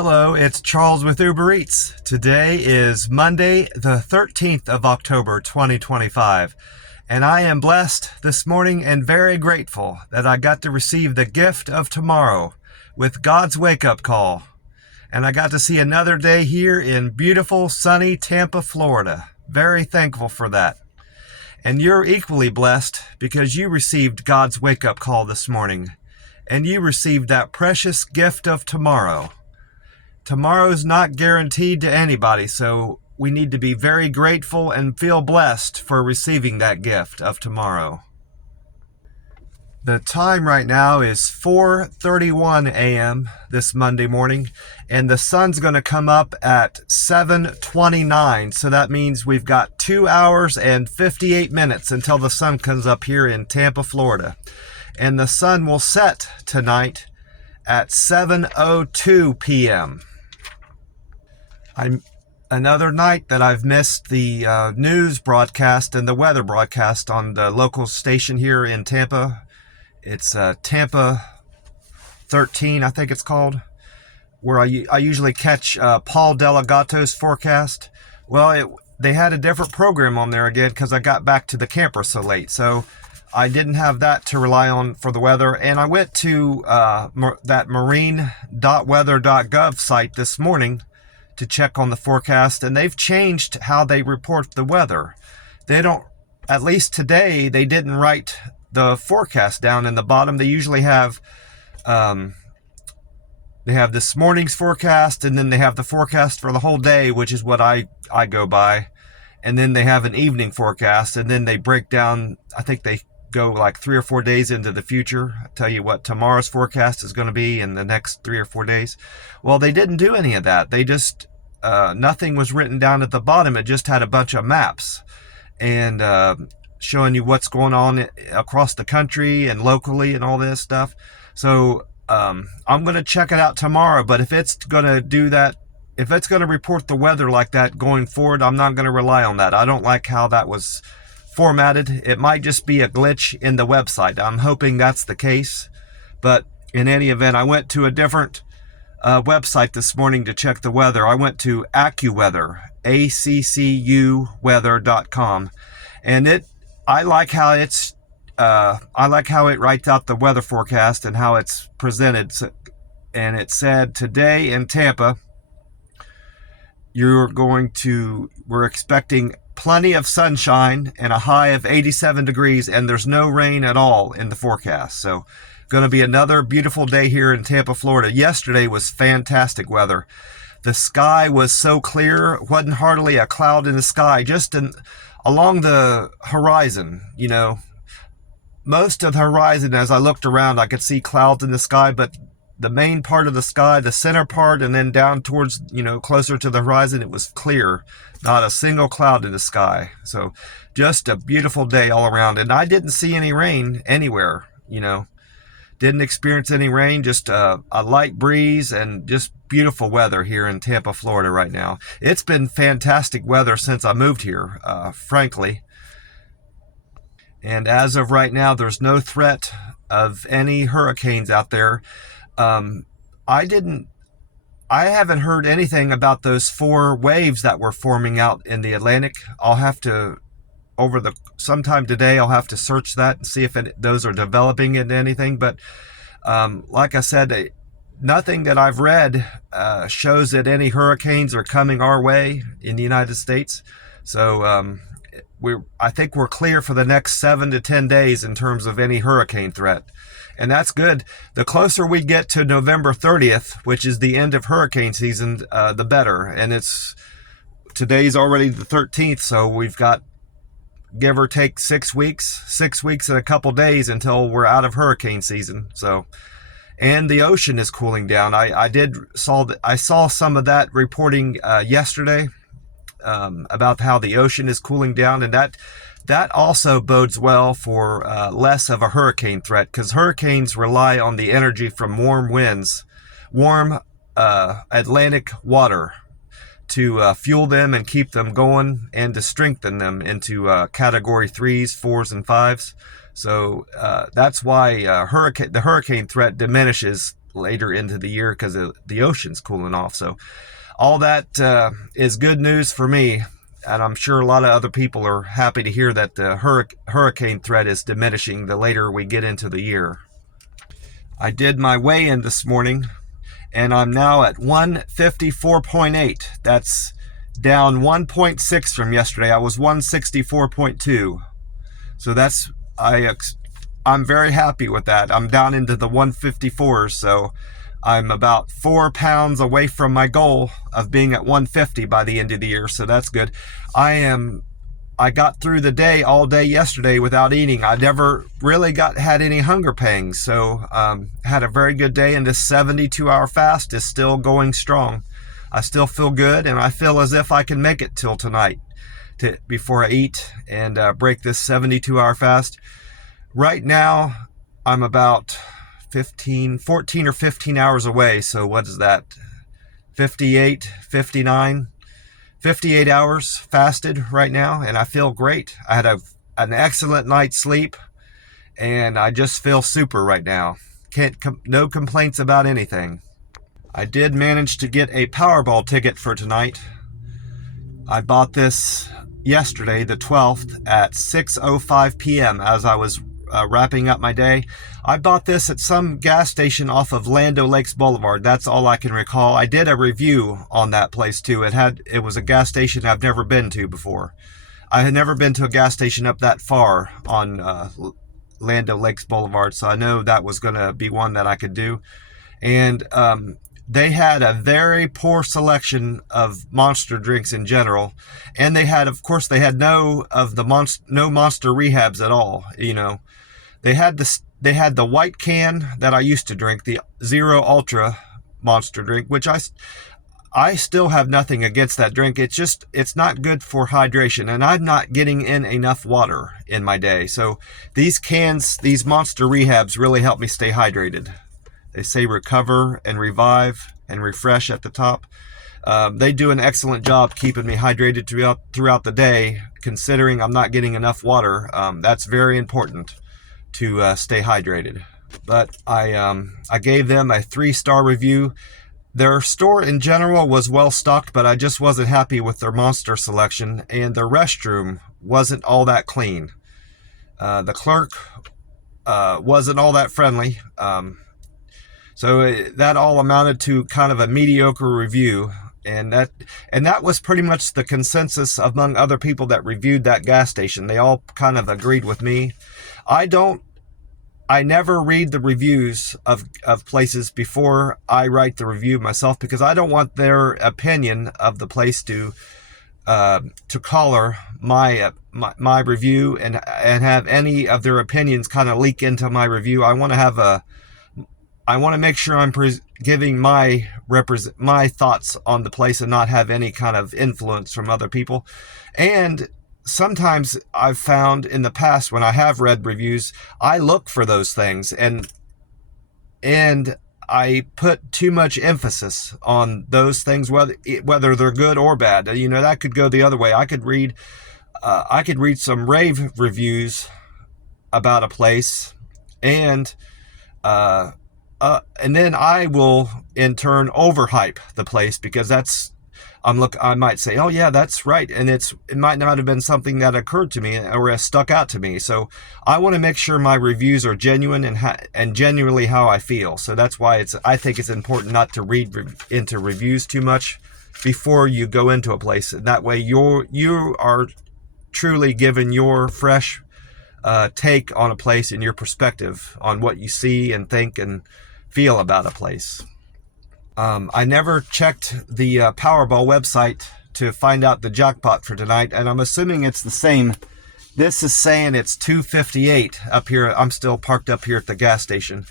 Hello, it's Charles with Uber Eats. Today is Monday, the 13th of October, 2025, and I am blessed this morning and very grateful that I got to receive the gift of tomorrow with God's wake-up call. And I got to see another day here in beautiful, sunny Tampa, Florida. Very thankful for that. And you're equally blessed because you received God's wake-up call this morning, and you received that precious gift of tomorrow. Tomorrow's not guaranteed to anybody, so we need to be very grateful and feel blessed for receiving that gift of tomorrow. The time right now is 4:31 a.m. this Monday morning, and the sun's going to come up at 7:29, so that means we've got 2 hours and 58 minutes until the sun comes up here in Tampa, Florida. And the sun will set tonight at 7:02 p.m. Another night that I've missed the news broadcast and the weather broadcast on the local station here in Tampa. It's Tampa 13, I think it's called, where I usually catch Paul Delegato's forecast. Well, they had a different program on there again because I got back to the camper so late. So I didn't have that to rely on for the weather. And I went to that marine.weather.gov site this morning to check on the forecast, and they've changed how they report the weather. They don't, at least today, they didn't write the forecast down in the bottom. They usually have, they have this morning's forecast, and then they have the forecast for the whole day, which is what I go by. And then they have an evening forecast, and then they break down, I think they go like 3 or 4 days into the future, tell you what tomorrow's forecast is going to be in the next 3 or 4 days. Well, they didn't do any of that. They just, nothing was written down at the bottom. It just had a bunch of maps and showing you what's going on across the country and locally and all this stuff. So I'm going to check it out tomorrow, but if it's going to do that, if it's going to report the weather like that going forward, I'm not going to rely on that. I don't like how that was formatted. It might just be a glitch in the website. I'm hoping that's the case, but in any event, I went to a different website this morning to check the weather. I went to AccuWeather, ACCUweather.com, and I like how it writes out the weather forecast and how it's presented. And it said today in Tampa, we're expecting plenty of sunshine and a high of 87 degrees, and there's no rain at all in the forecast. So going to be another beautiful day here in Tampa, Florida. Yesterday was fantastic weather. The sky was so clear, wasn't hardly a cloud in the sky, just along the horizon. You know, most of the horizon, as I looked around, I could see clouds in the sky, but the main part of the sky, the center part, and then down towards, closer to the horizon, it was clear. Not a single cloud in the sky. So just a beautiful day all around. And I didn't see any rain anywhere, Didn't experience any rain, just a light breeze and just beautiful weather here in Tampa, Florida right now. It's been fantastic weather since I moved here, frankly. And as of right now, there's no threat of any hurricanes out there. I haven't heard anything about those 4 waves that were forming out in the Atlantic. I'll have to, sometime today, I'll have to search that and see if those are developing into anything. But like I said, nothing that I've read shows that any hurricanes are coming our way in the United States. So I think we're clear for the next 7 to 10 days in terms of any hurricane threat. And that's good. The closer we get to November 30th, which is the end of hurricane season, the better. And today's already the 13th, so we've got, give or take 6 weeks and a couple days until we're out of hurricane season. So, and the ocean is cooling down. I saw some of that reporting yesterday about how the ocean is cooling down, and that also bodes well for less of a hurricane threat, because hurricanes rely on the energy from warm winds, warm Atlantic water to fuel them and keep them going and to strengthen them into category 3s, 4s, and 5s. So that's why the hurricane threat diminishes later into the year because the ocean's cooling off. So all that is good news for me. And I'm sure a lot of other people are happy to hear that the hurricane threat is diminishing the later we get into the year. I did my weigh-in this morning, and I'm now at 154.8. That's down 1.6 from yesterday. I was 164.2. So that's, I'm very happy with that. I'm down into the 154s, so I'm about 4 pounds away from my goal of being at 150 by the end of the year, so that's good. I got through the day all day yesterday without eating. I never really had any hunger pangs, so had a very good day, and this 72-hour fast is still going strong. I still feel good, and I feel as if I can make it till tonight before I eat and break this 72-hour fast. Right now, I'm about 14 or 15 hours away, so what is that? 58, 59, 58 hours fasted right now, and I feel great. I had an excellent night's sleep, and I just feel super right now. No complaints about anything. I did manage to get a Powerball ticket for tonight. I bought this yesterday, the 12th, at 6:05 p.m. as I was wrapping up my day. I bought this at some gas station off of Land O'Lakes Boulevard. That's all I can recall. I did a review on that place too. It was a gas station I've never been to before. I had never been to a gas station up that far on Land O'Lakes Boulevard, so I know that was going to be one that I could do. And they had a very poor selection of Monster drinks in general, and they had, of course, no Monster rehabs at all. You know, they had the white can that I used to drink, the Zero Ultra Monster drink, which I still have nothing against that drink. It's not good for hydration, and I'm not getting in enough water in my day. So these Monster rehabs really help me stay hydrated. They say recover and revive and refresh at the top. They do an excellent job keeping me hydrated throughout the day, considering I'm not getting enough water. That's very important to stay hydrated. But I gave them a 3-star review. Their store in general was well stocked, but I just wasn't happy with their Monster selection, and their restroom wasn't all that clean. The clerk wasn't all that friendly. So that all amounted to kind of a mediocre review, and that was pretty much the consensus among other people that reviewed that gas station. They all kind of agreed with me. I never read the reviews of places before I write the review myself, because I don't want their opinion of the place to color my review and have any of their opinions kind of leak into my review. I want to make sure I'm giving my thoughts on the place and not have any kind of influence from other people. And sometimes I've found in the past when I have read reviews, I look for those things and I put too much emphasis on those things, whether they're good or bad. You know, that could go the other way. I could read some rave reviews about a place, and then I will in turn overhype the place, because I might say, oh yeah, that's right, and it might not have been something that occurred to me or has stuck out to me. So I want to make sure my reviews are genuine and genuinely how I feel. So that's why I think it's important not to read into reviews too much before you go into a place. And that way you are truly given your fresh take on a place and your perspective on what you see and think and feel about a place. I never checked the Powerball website to find out the jackpot for tonight, and I'm assuming it's the same. This is saying it's 258 up here. I'm still parked up here at the gas station.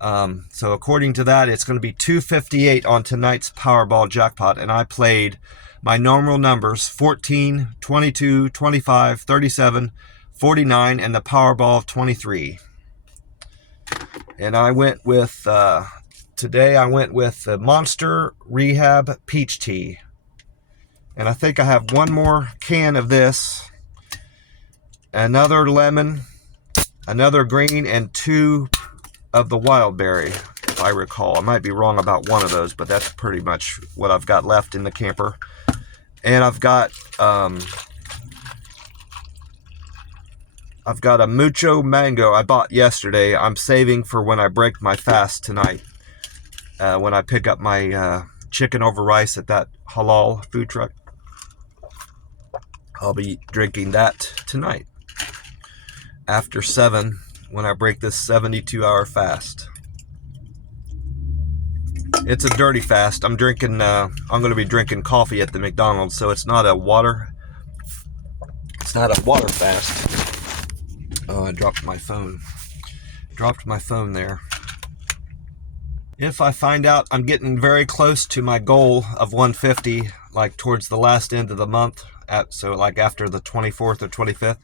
So according to that, it's going to be 258 on tonight's Powerball jackpot, and I played my normal numbers: 14, 22, 25, 37, 49, and the Powerball of 23. And I went with... Today I went with the Monster Rehab Peach Tea. And I think I have one more can of this, another lemon, another green, and 2 of the wild berry. if I recall. I might be wrong about one of those, but that's pretty much what I've got left in the camper. And I've got a mucho mango I bought yesterday. I'm saving for when I break my fast tonight. When I pick up my chicken over rice at that halal food truck, I'll be drinking that tonight after 7 when I break this 72-hour fast. It's a dirty fast. I'm going to be drinking coffee at the McDonald's, so it's not a water fast. Oh, I dropped my phone. Dropped my phone there. If I find out I'm getting very close to my goal of 150, like towards the last end of the month, so like after the 24th or 25th,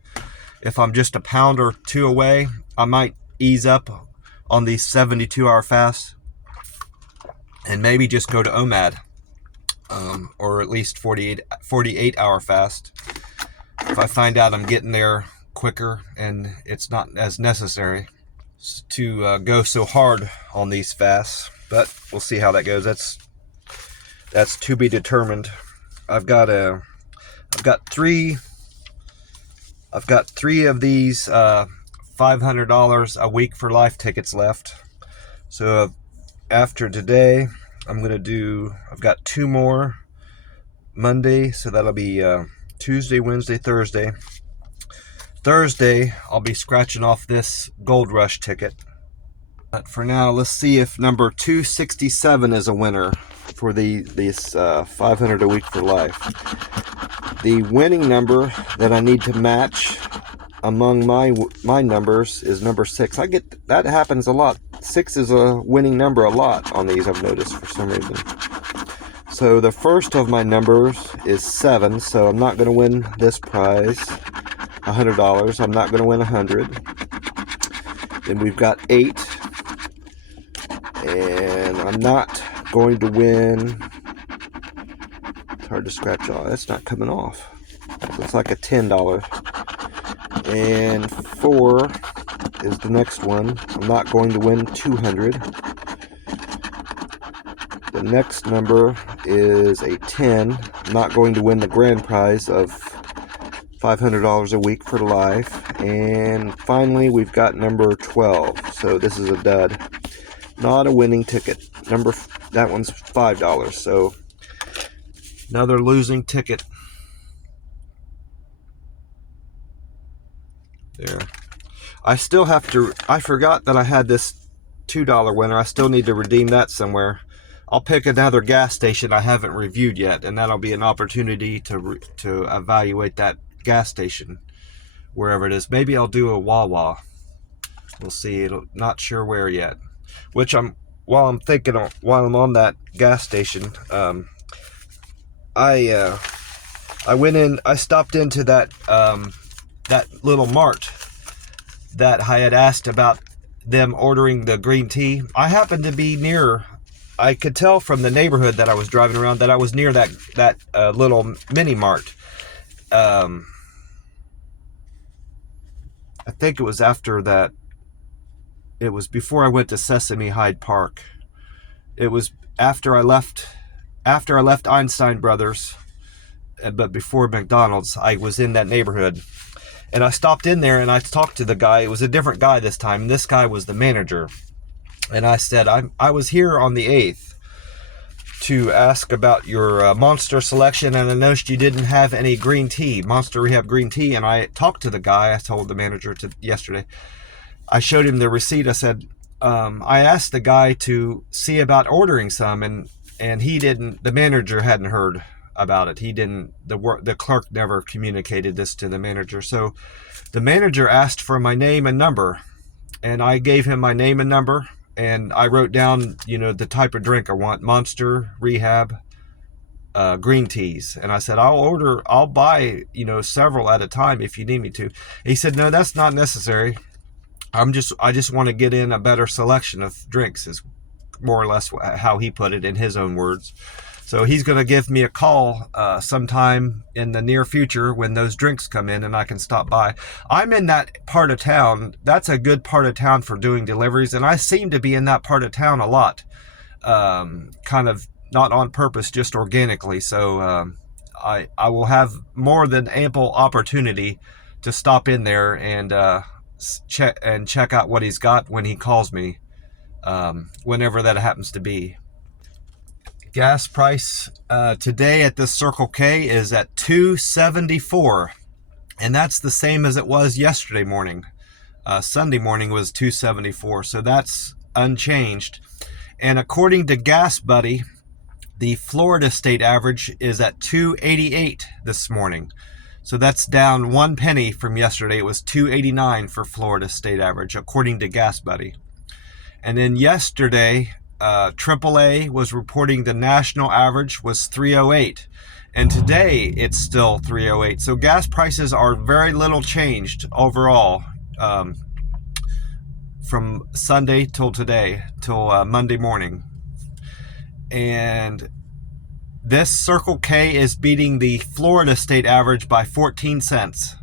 if I'm just a pound or two away, I might ease up on these 72-hour fasts and maybe just go to OMAD, or at least 48-hour fast. If I find out I'm getting there quicker and it's not as necessary to go so hard on these fasts, but we'll see how that goes. That's to be determined. I've got three of these $500 a week for life tickets left. So after today, I've got 2 more Monday, so that'll be Tuesday, Wednesday, Thursday. Thursday, I'll be scratching off this Gold Rush ticket. But for now, let's see if number 267 is a winner for these 500 a week for life. The winning number that I need to match among my numbers is number 6. That happens a lot. 6 is a winning number a lot on these, I've noticed, for some reason. So the first of my numbers is 7, so I'm not going to win this prize, $100. I'm not going to win 100. Then we've got 8, and I'm not going to win. It's hard to scratch off. That's not coming off. Looks like a $10. And 4 is the next one. I'm not going to win 200. The next number is a 10. I'm not going to win the grand prize of $500 a week for life. And finally, we've got number 12. So this is a dud. Not a winning ticket. That one's $5. So another losing ticket. There. I still have to. I forgot that I had this $2 winner. I still need to redeem that somewhere. I'll pick another gas station I haven't reviewed yet, and that'll be an opportunity to evaluate that gas station wherever it is. Maybe I'll do a Wawa. We'll see. Not sure where yet. While I'm on that gas station, I went in. I stopped into that little mart that I had asked about them ordering the green tea. I happened to be near. I could tell from the neighborhood that I was driving around that I was near that little mini mart. I think it was after that. It was before I went to Sesame Hyde Park. It was after I left Einstein Brothers, but before McDonald's. I was in that neighborhood, and I stopped in there and I talked to the guy. It was a different guy this time. This guy was the manager. And I said, I was here on the 8th to ask about your Monster selection, and I noticed you didn't have any green tea, Monster Rehab green tea. And I talked to the guy. I told the manager yesterday. I showed him the receipt. I said, I asked the guy to see about ordering some, and he didn't. The manager hadn't heard about it. He didn't. The clerk never communicated this to the manager. So the manager asked for my name and number, and I gave him my name and number. And I wrote down, the type of drink I want, Monster Rehab green teas. And I said, I'll buy, several at a time if you need me to. He said, no, that's not necessary. I just want to get in a better selection of drinks, is more or less how he put it in his own words. So he's going to give me a call sometime in the near future when those drinks come in and I can stop by. I'm in that part of town. That's a good part of town for doing deliveries, and I seem to be in that part of town a lot, kind of not on purpose, just organically. So I will have more than ample opportunity to stop in there and check out what he's got when he calls me, whenever that happens to be. Gas price today at this Circle K is at $2.74, and that's the same as it was yesterday morning. Sunday morning was $2.74, so that's unchanged. And according to Gas Buddy, the Florida state average is at $2.88 this morning. So that's down 1 penny from yesterday. It was $2.89 for Florida state average, according to Gas Buddy. And then yesterday, AAA was reporting the national average was $3.08, and today it's still $3.08. So gas prices are very little changed overall, from Sunday till today, till Monday morning. And this Circle K is beating the Florida state average by 14 cents.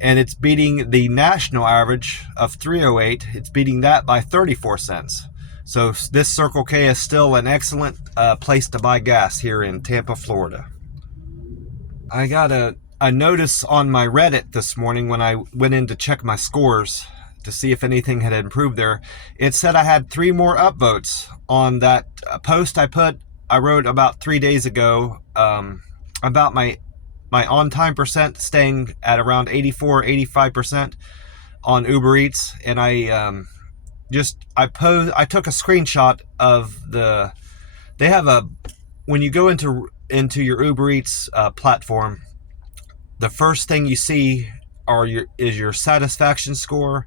And it's beating the national average of $3.08. It's beating that by 34 cents. So this Circle K is still an excellent place to buy gas here in Tampa, Florida. I got a notice on my Reddit this morning when I went in to check my scores to see if anything had improved there. It said I had 3 more upvotes on that post I wrote about 3 days ago, about my on-time percent staying at around 85% on Uber Eats. And I took a screenshot of they have when you go into your Uber Eats platform, the first thing you see is your satisfaction score,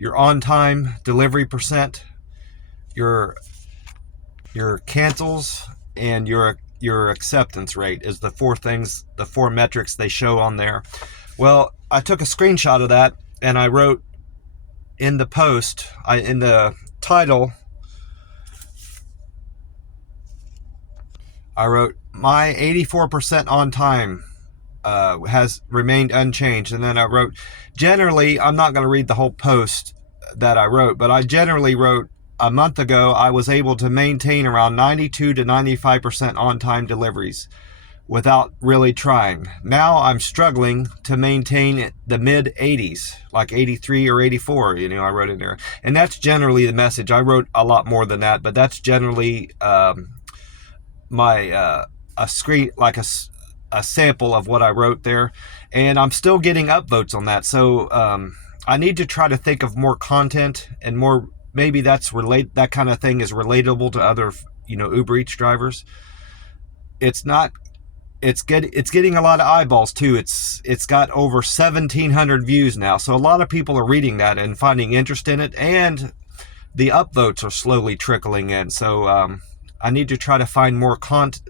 your on-time delivery percent, your cancels, and your acceptance rate is the 4 metrics they show on there. Well, I took a screenshot of that and I wrote in the post, in the title, I wrote, my 84% on time has remained unchanged. And then I wrote, generally, I'm not going to read the whole post that I wrote, but I generally wrote, a month ago, I was able to maintain around 92 to 95% on-time deliveries without really trying. Now I'm struggling to maintain the mid-80s, like 83 or 84, I wrote in there. And that's generally the message. I wrote a lot more than that, but that's generally my a sample of what I wrote there. And I'm still getting upvotes on that. So I need to try to think of more content and more. Maybe that kind of thing is relatable to other, Uber Eats drivers. It's getting a lot of eyeballs too. It's got over 1,700 views now. So a lot of people are reading that and finding interest in it, and the upvotes are slowly trickling in. So I need to try to find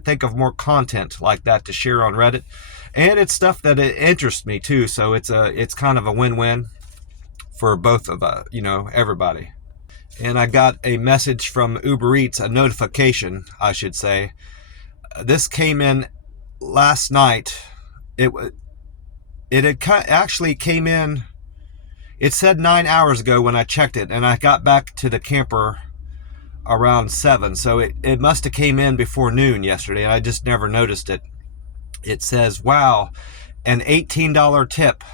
think of more content like that to share on Reddit. And it's stuff that it interests me too. So it's kind of a win-win for both of everybody. And I got a message from Uber Eats, a notification, I should say. This came in last night. Actually came in, it said 9 hours ago when I checked it, and I got back to the camper around 7. So it must have came in before noon yesterday, and I just never noticed it. It says, wow, an $18 tip.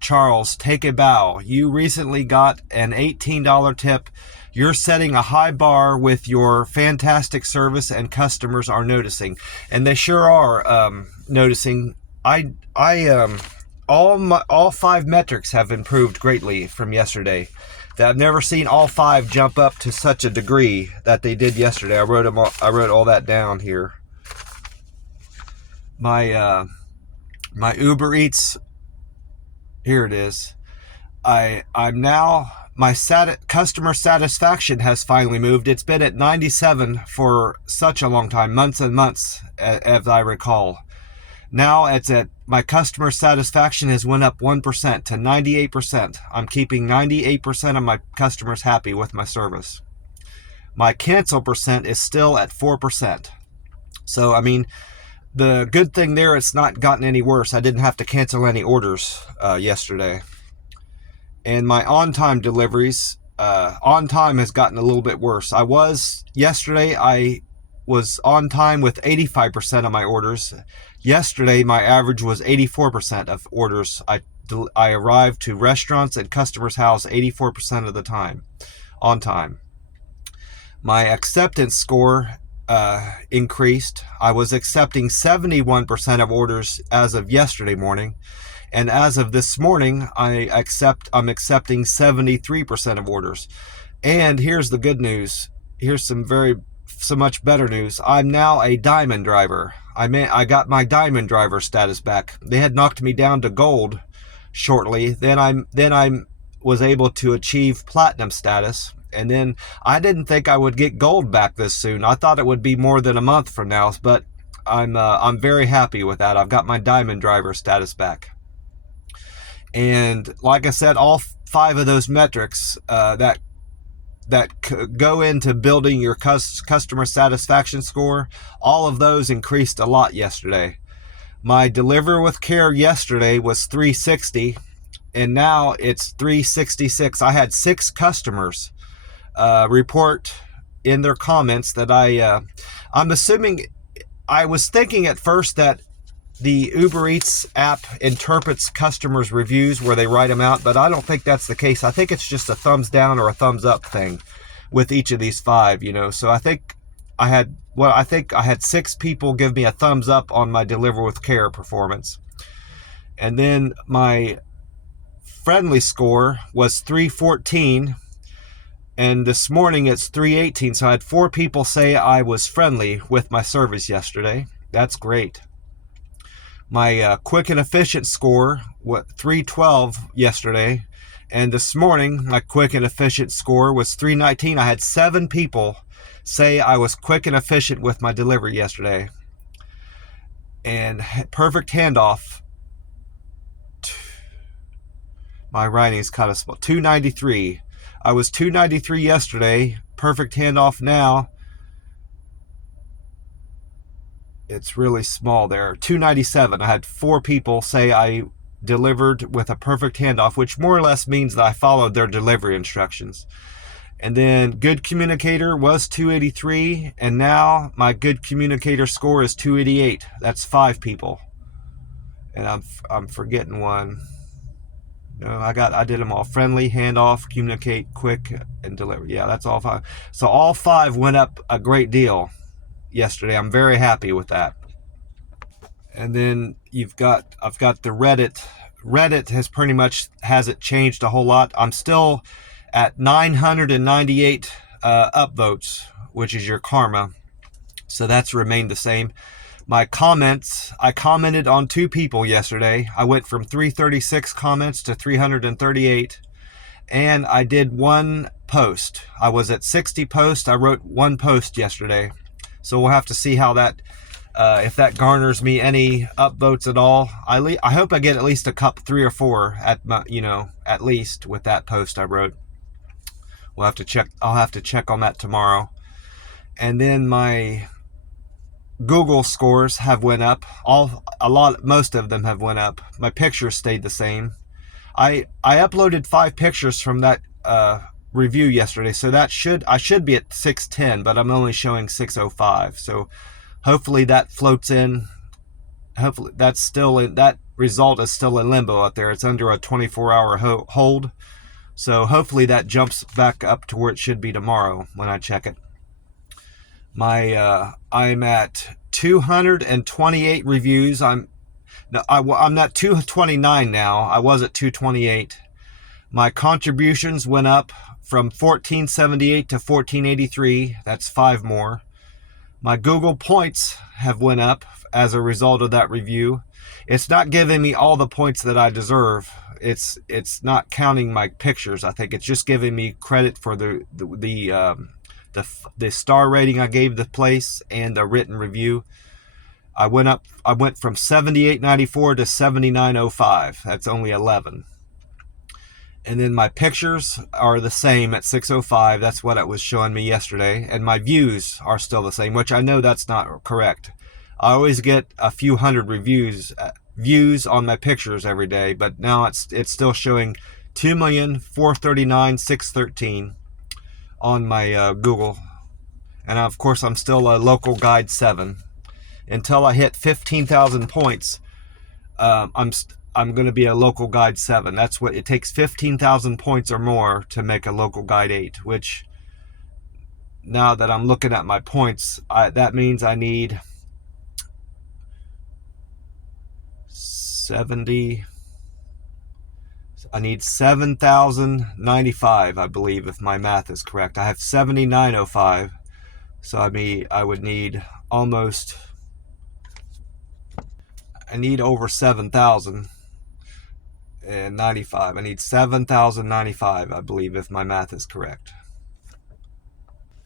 Charles, take a bow. You recently got an $18 tip. You're setting a high bar with your fantastic service, and customers are noticing, and they sure are noticing. All 5 metrics have improved greatly from yesterday. I've never seen all 5 jump up to such a degree that they did yesterday. I wrote all that down here. My Uber Eats. Here it is. I'm now, my customer satisfaction has finally moved. It's been at 97 for such a long time, months and months, as I recall. Now my customer satisfaction has went up 1% to 98%. I'm keeping 98% of my customers happy with my service. My cancel percent is still at 4%. So, I mean, the good thing there, it's not gotten any worse. I didn't have to cancel any orders yesterday. And my on-time deliveries, on time has gotten a little bit worse. Yesterday, I was on time with 85% of my orders. Yesterday, my average was 84% of orders. I arrived to restaurants and customers' house 84% of the time, on time. My acceptance score increased. I was accepting 71% of orders as of yesterday morning. And as of this morning, I'm accepting 73% of orders. And here's the good news. Here's so much better news. I'm now a diamond driver. I got my diamond driver status back. They had knocked me down to gold shortly. Then I was able to achieve platinum status. And then I didn't think I would get gold back this soon. I thought it would be more than a month from now, but I'm very happy with that. I've got my diamond driver status back. And like I said, all 5 of those metrics that go into building your customer satisfaction score, all of those increased a lot yesterday. My deliver with care yesterday was 360, and now it's 366. I had 6 customers report in their comments that I'm assuming, I was thinking at first that the Uber Eats app interprets customers' reviews where they write them out, but I don't think that's the case. I think it's just a thumbs down or a thumbs up thing with each of these 5, So I think I had 6 people give me a thumbs up on my Deliver with Care performance. And then my friendly score was 314, and this morning it's 318. So I had 4 people say I was friendly with my service yesterday. That's great. My quick and efficient score, 312 yesterday, and this morning my quick and efficient score was 319. I had 7 people say I was quick and efficient with my delivery yesterday. And perfect handoff, my writing is kind of small, 293. I was 293 yesterday. Perfect handoff now, it's really small there, 297. I had 4 people say I delivered with a perfect handoff, which more or less means that I followed their delivery instructions. And then good communicator was 283, and now my good communicator score is 288. That's 5 people. And I'm forgetting one. No, I did them all: friendly, handoff, communicate, quick, and deliver. Yeah, that's all 5. So all 5 went up a great deal yesterday. I'm very happy with that. And then I've got the Reddit. Reddit hasn't changed a whole lot. I'm still at 998 upvotes, which is your karma. So that's remained the same. My comments, I commented on 2 people yesterday. I went from 336 comments to 338. And I did 1 post. I was at 60 posts. I wrote 1 post yesterday. So we'll have to see how that, if that garners me any upvotes at all. I hope I get at least a couple, 3 or 4 at least with that post I wrote. We'll have to check. I'll have to check on that tomorrow. And then my Google scores have went up. Most of them have went up. My pictures stayed the same. I uploaded 5 pictures from that review yesterday, so I should be at 610, but I'm only showing 605. So hopefully that floats in. Hopefully that's still in, that result is still in limbo out there. It's under a 24-hour hold. So hopefully that jumps back up to where it should be tomorrow when I check it. I'm at 228 reviews. I'm at 229 now. I was at 228. My contributions went up from 1478 to 1483. That's 5 more. My Google points have went up as a result of that review. It's not giving me all the points that I deserve. It's not counting my pictures. I think it's just giving me credit for the star rating I gave the place and the written review. I went from 78.94 to 79.05. That's only 11. And then my pictures are the same at 605. That's what it was showing me yesterday. And my views are still the same, which I know that's not correct. I always get a few hundred views on my pictures every day, but now it's still showing 2,439,613 on my Google. And of course, I'm still a local guide 7. Until I hit 15,000 points, I'm going to be a local guide 7. That's what it takes, 15,000 points or more to make a local guide 8, which now that I'm looking at my points, that means I need 7,095, I believe, if my math is correct. I have 7,905, so I would need almost, I need over 7,095. I need 7,095, I believe, if my math is correct.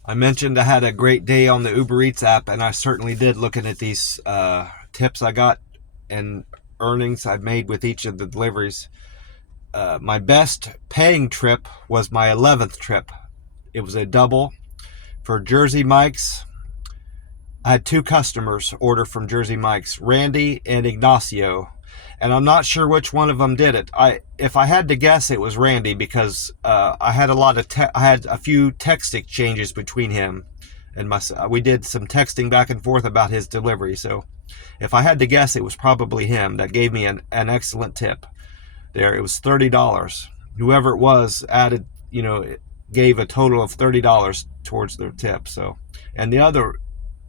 I mentioned I had a great day on the Uber Eats app, and I certainly did, looking at these tips I got and earnings I've made with each of the deliveries. My best paying trip was my 11th trip. It was a double for Jersey Mike's. I had 2 customers order from Jersey Mike's, Randy and Ignacio, and I'm not sure which one of them did it. If I had to guess, it was Randy, because I had a few text exchanges between him and myself. We did some texting back and forth about his delivery, so if I had to guess, it was probably him that gave me an excellent tip. There, it was $30. Whoever it was added, gave a total of $30 towards their tip. So, and the other,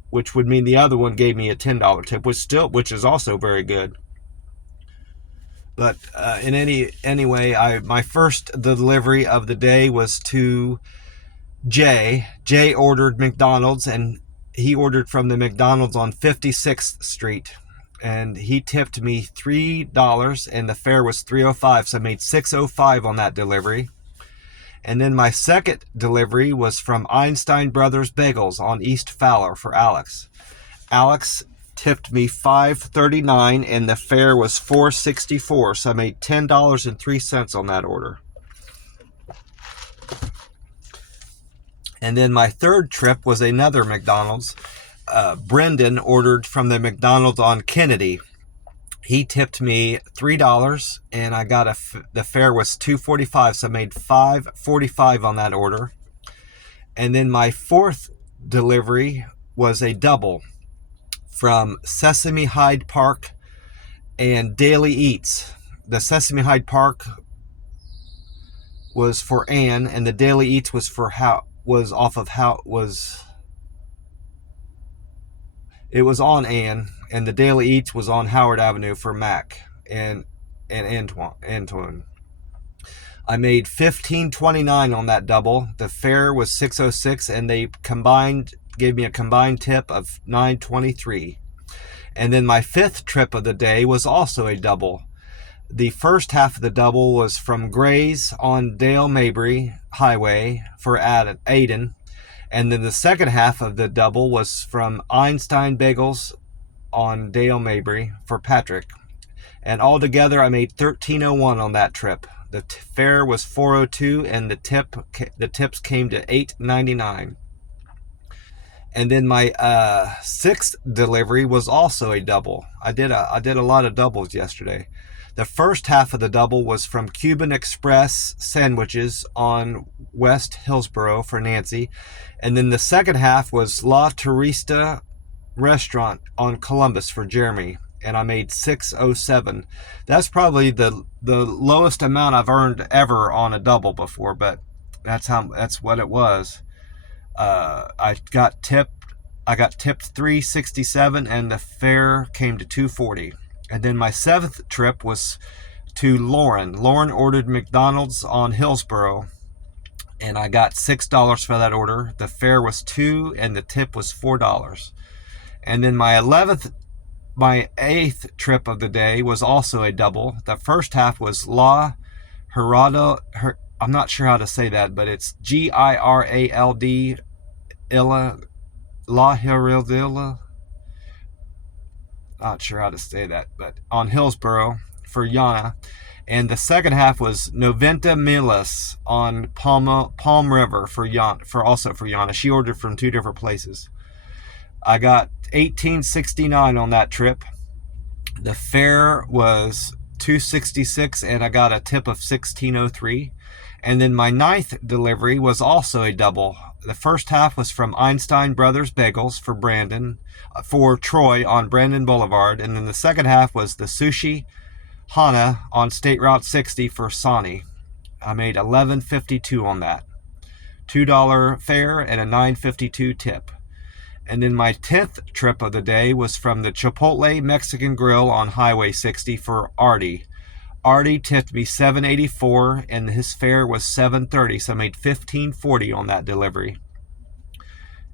which would mean the other one gave me a $10 tip, which is also very good. But anyway, my first delivery of the day was to Jay. Jay ordered McDonald's, and he ordered from the McDonald's on 56th Street. And he tipped me $3, and the fare was $3.05, so I made $6.05 on that delivery. And then my second delivery was from Einstein Brothers Bagels on East Fowler for Alex. Alex tipped me $5.39, and the fare was $4.64, so I made $10.03 on that order. And then my third trip was another McDonald's. Brendan ordered from the McDonald's on Kennedy. He tipped me $3, and I got the fare was $2.45, so I made $5.45 on that order. And then my fourth delivery was a double from Sesame Hyde Park and Daily Eats. The Sesame Hyde Park was for Ann, and the Daily Eats was it was on Ann, and the Daily Eats was on Howard Avenue for Mac and Antoine. I made $15.29 on that double. The fare was $6.06, and they gave me a combined tip of $9.23. And then my fifth trip of the day was also a double. The first half of the double was from Gray's on Dale Mabry Highway for Aiden. And then the second half of the double was from Einstein Bagels on Dale Mabry for Patrick. And altogether, I made $13.01 on that trip. The fare was $4.02, and the tips came to $8.99. And then my sixth delivery was also a double. I did a lot of doubles yesterday. The first half of the double was from Cuban Express Sandwiches on West Hillsboro for Nancy. And then the second half was La Turista Restaurant on Columbus for Jeremy. And I made $6.07. That's probably the lowest amount I've earned ever on a double before, but that's what it was. I got tipped $3.67, and the fare came to $2.40. And then my seventh trip was to Lauren. Lauren ordered McDonald's on Hillsboro, and I got $6 for that order. The fare was $2, and the tip was $4. And then my eighth trip of the day was also a double. The first half was La Giralda. I'm not sure how to say that, but it's Girald La Giralda. Not sure how to say that, but on Hillsboro for Yana. And the second half was 90 Milas on Palm River for Yana. She ordered from 2 different places. I got $18.69 on that trip. The fare was $2.66, and I got a tip of $16.03. And then my 9th delivery was also a double. The first half was from Einstein Brothers Bagels for Troy on Brandon Boulevard. And then the second half was the Sushi Hana on State Route 60 for Sani. I made $11.52 on that. $2 fare and a $9.52 tip. And then my 10th trip of the day was from the Chipotle Mexican Grill on Highway 60 for Artie. Artie tipped me $7.84 and his fare was $7.30, so I made $15.40 on that delivery.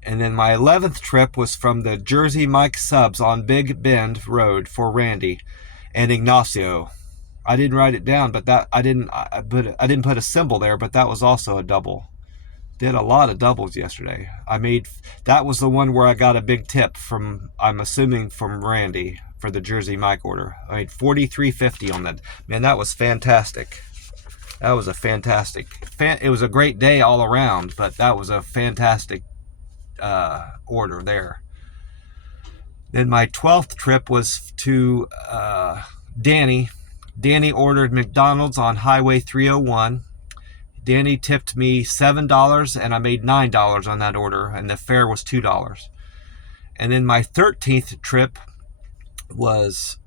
And then my 11th trip was from the Jersey Mike Subs on Big Bend Road for Randy and Ignacio. I didn't write it down, but I didn't put a symbol there, but that was also a double. Did a lot of doubles yesterday. That was the one where I got a big tip from, I'm assuming from Randy for the Jersey Mike order. I made $43.50 on that. Man, that was fantastic. That was a fantastic. It was a great day all around, but that was a fantastic order there. Then my 12th trip was to Danny. Danny ordered McDonald's on Highway 301. Danny tipped me $7 and I made $9 on that order, and the fare was $2. And then my 13th trip was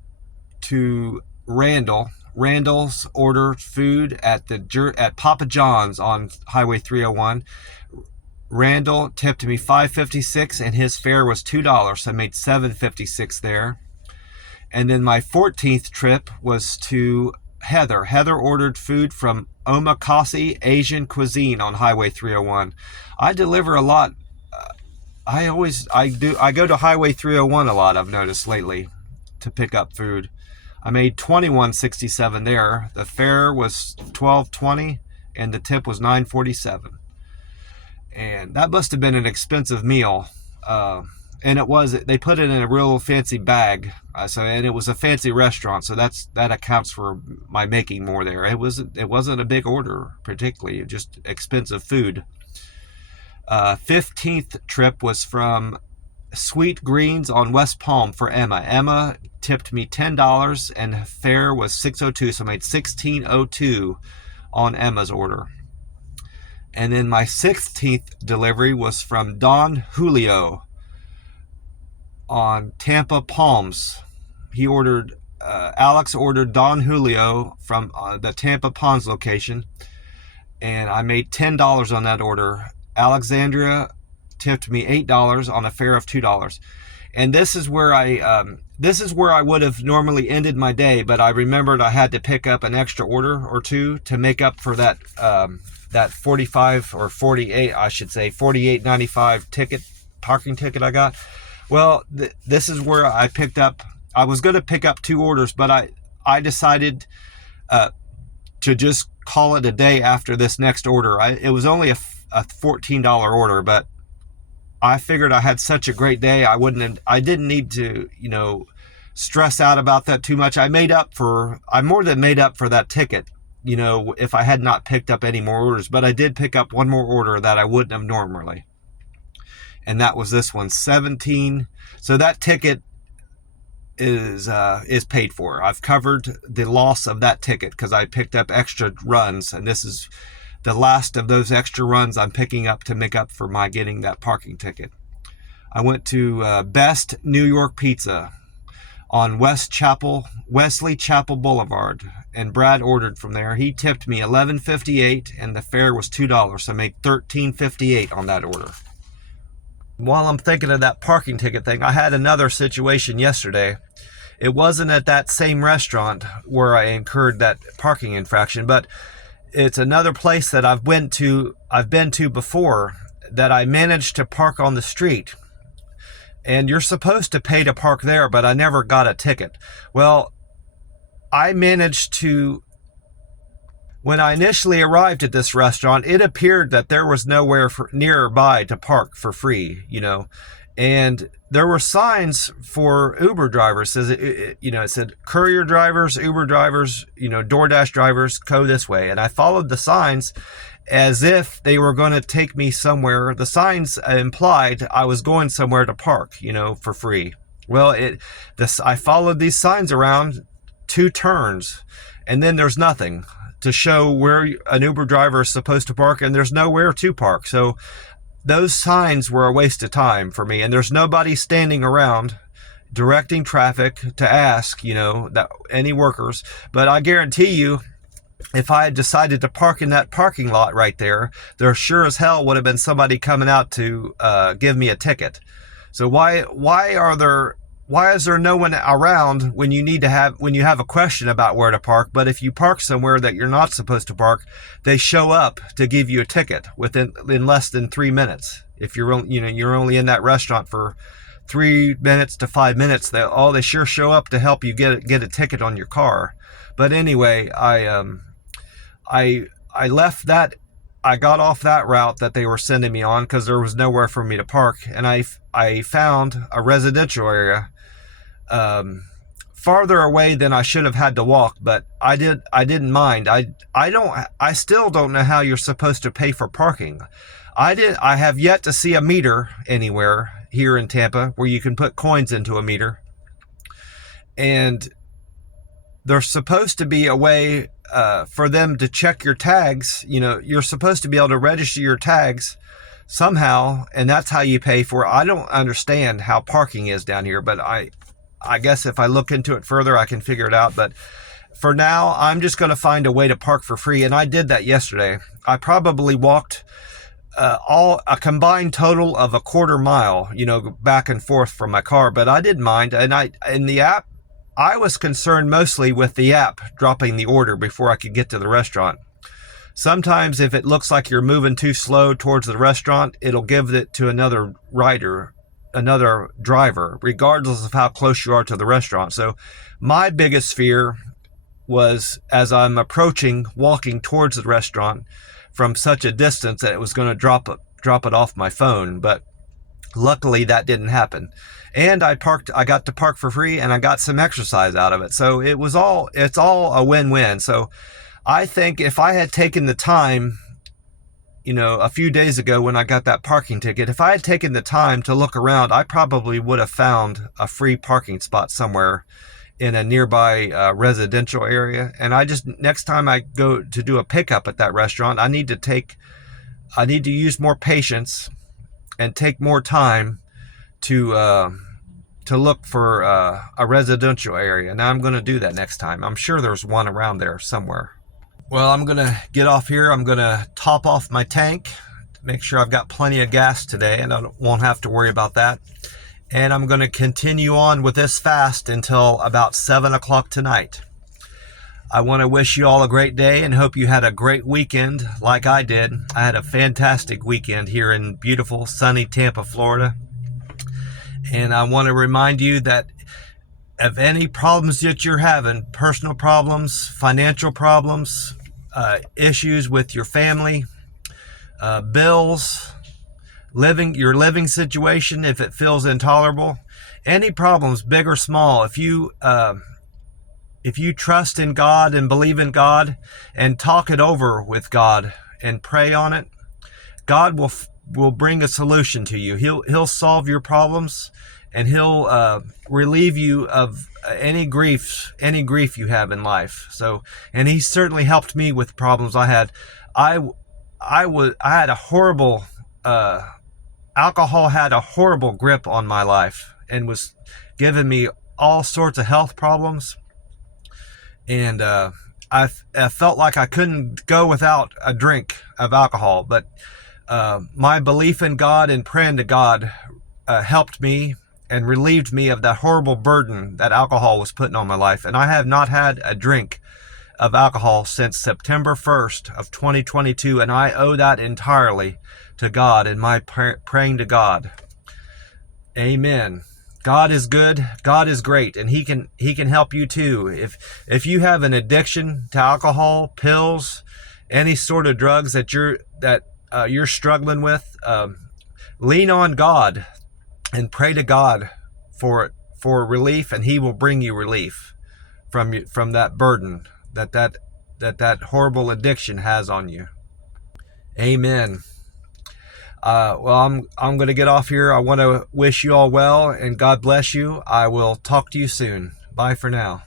to Randall. Randall's ordered food at Papa John's on Highway 301. Randall tipped me $5.56 and his fare was $2, so I made $7.56 there. And then my 14th trip was to Heather. Heather ordered food from Omakase Asian Cuisine on Highway 301. I deliver a lot. I go to Highway 301 a lot, I've noticed lately, to pick up food. I made $21.67 there. The fare was $12.20 and the tip was $9.47. And that must have been an expensive meal. And it was. They put it in a real fancy bag. And it was a fancy restaurant, so that accounts for my making more there. It wasn't a big order particularly, just expensive food. 15th trip was from Sweet Greens on West Palm for Emma. Emma tipped me $10 and fare was $6.02, so I made $16.02 on Emma's order. And then my 16th delivery was from Don Julio on Tampa Palms. Alex ordered Don Julio from the Tampa Palms location, and I made $10 on that order. Alexandria tipped me $8 on a fare of $2. And this is where I would have normally ended my day, but I remembered I had to pick up an extra order or two to make up for that 45 or 48, I should say, $48.95 parking ticket I got. Well, this is where I picked up. I was going to pick up 2 orders, but I decided to just call it a day after this next order. It was only a $14 order, but I figured I had such a great day. I didn't need to, stress out about that too much. I more than made up for that ticket, if I had not picked up any more orders, but I did pick up one more order that I wouldn't have normally. And that was this one, 17. So that ticket is paid for. I've covered the loss of that ticket because I picked up extra runs, and this is the last of those extra runs I'm picking up to make up for my getting that parking ticket. I went to Best New York Pizza on Wesley Chapel Boulevard, and Brad ordered from there. He tipped me $11.58 and the fare was $2, so I made $13.58 on that order. While I'm thinking of that parking ticket thing, I had another situation yesterday. It wasn't at that same restaurant where I incurred that parking infraction, but it's another place that I've been to before that I managed to park on the street. And you're supposed to pay to park there, but I never got a ticket. Well, I managed to. When I initially arrived at this restaurant, it appeared that there was nowhere nearby to park for free, and there were signs for Uber drivers. It said courier drivers, Uber drivers, DoorDash drivers, go this way. And I followed the signs as if they were going to take me somewhere. The signs implied I was going somewhere to park, for free. Well, I followed these signs around 2 turns, and then there's nothing to show where an Uber driver is supposed to park, and there's nowhere to park. So those signs were a waste of time for me, and there's nobody standing around directing traffic to ask, that any workers. But I guarantee you, if I had decided to park in that parking lot right there sure as hell would have been somebody coming out to give me a ticket. So why is there no one around when you have a question about where to park? But if you park somewhere that you're not supposed to park, they show up to give you a ticket in less than 3 minutes. If you're only in that restaurant for 3 minutes to 5 minutes, they sure show up to help you get a ticket on your car. But anyway, I left that. I got off that route that they were sending me on because there was nowhere for me to park, and I found a residential area farther away than I should have had to walk, but I didn't mind. I still don't know how you're supposed to pay for parking. I have yet to see a meter anywhere here in Tampa where you can put coins into a meter. And there's supposed to be a way for them to check your tags. You're supposed to be able to register your tags somehow, and that's how you pay for it. I don't understand how parking is down here, but I guess if I look into it further, I can figure it out. But for now, I'm just going to find a way to park for free. And I did that yesterday. I probably walked a combined total of a quarter mile, back and forth from my car, but I didn't mind. And in the app, I was concerned mostly with the app dropping the order before I could get to the restaurant. Sometimes if it looks like you're moving too slow towards the restaurant, it'll give it to another driver, regardless of how close you are to the restaurant. So my biggest fear was, as I'm walking towards the restaurant from such a distance, that it was going to drop it off my phone. But luckily that didn't happen. And I got to park for free, and I got some exercise out of it. So it's all a win-win. So I think if I had taken the time, a few days ago when I got that parking ticket, if I had taken the time to look around, I probably would have found a free parking spot somewhere in a nearby residential area. And next time I go to do a pickup at that restaurant, I need to use more patience and take more time to look for a residential area. Now I'm going to do that next time. I'm sure there's one around there somewhere. Well, I'm going to get off here. I'm going to top off my tank to make sure I've got plenty of gas today, and I won't have to worry about that. And I'm going to continue on with this fast until about 7 o'clock tonight. I want to wish you all a great day and hope you had a great weekend like I did. I had a fantastic weekend here in beautiful, sunny Tampa, Florida. And I want to remind you that if any problems that you're having, personal problems, financial problems, issues with your family, bills, your living situation, if it feels intolerable, any problems, big or small, if you trust in God and believe in God and talk it over with God and pray on it, God will bring a solution to you. He'll solve your problems, and he'll relieve you of any grief you have in life. So, and he certainly helped me with problems I had. I had a horrible alcohol had a horrible grip on my life and was giving me all sorts of health problems. And I felt like I couldn't go without a drink of alcohol. But my belief in God and praying to God helped me and relieved me of that horrible burden that alcohol was putting on my life. And I have not had a drink of alcohol since September 1st of 2022. And I owe that entirely to God and my praying to God. Amen. God is good. God is great, and He can help you too. If you have an addiction to alcohol, pills, any sort of drugs that you're struggling with, lean on God. and pray to God for relief, and He will bring you relief from that burden that horrible addiction has on you. Amen. Well, I'm going to get off here. I want to wish you all well, and God bless you. I will talk to you soon. Bye for now.